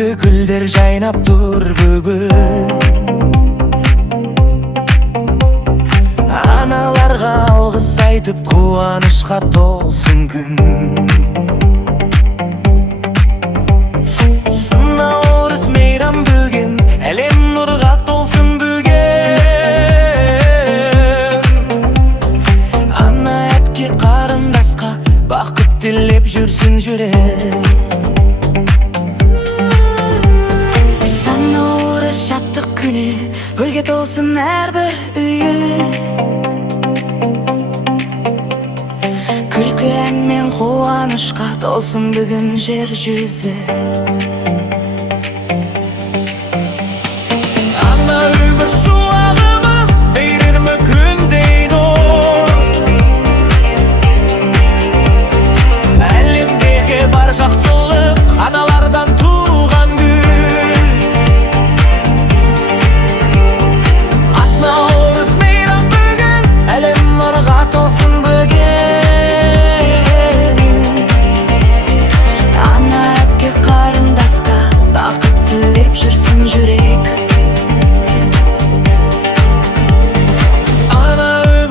Күлкү гүлдер жайнап тур бүгүн. Аналарга алгыс айтып, кубанычка толсун күн. Наурыз мейрам бүгін, әлем нұрға толсын бүгін. Ана әпке қарындасқа бақыт тілеп жүрсін жүрек. Наурыз шаттық күні, гүлге толсын әрбір үйі. Күлкі әнмен қуанышқа толсын бүгін жер жүзі.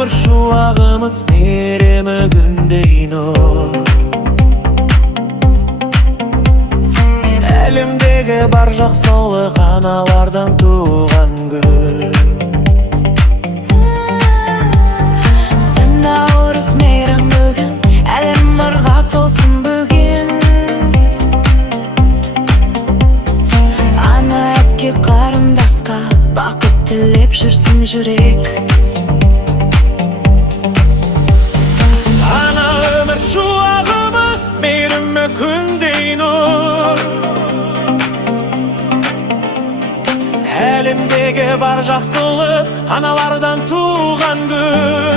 Шуағымыз мейірімі күндей нұр. Әлемдегі бар жақсылық аналардан туған гүл. Наурыз мейрам бүгін, әлем нұрға толсын бүгін. Ана әпке қарындасқа бақыт тілеп жүрсін жүрек. Шуағымыз мейірімі күндей нұр. Әлемдегі бар жақсылық аналардан туған гүл.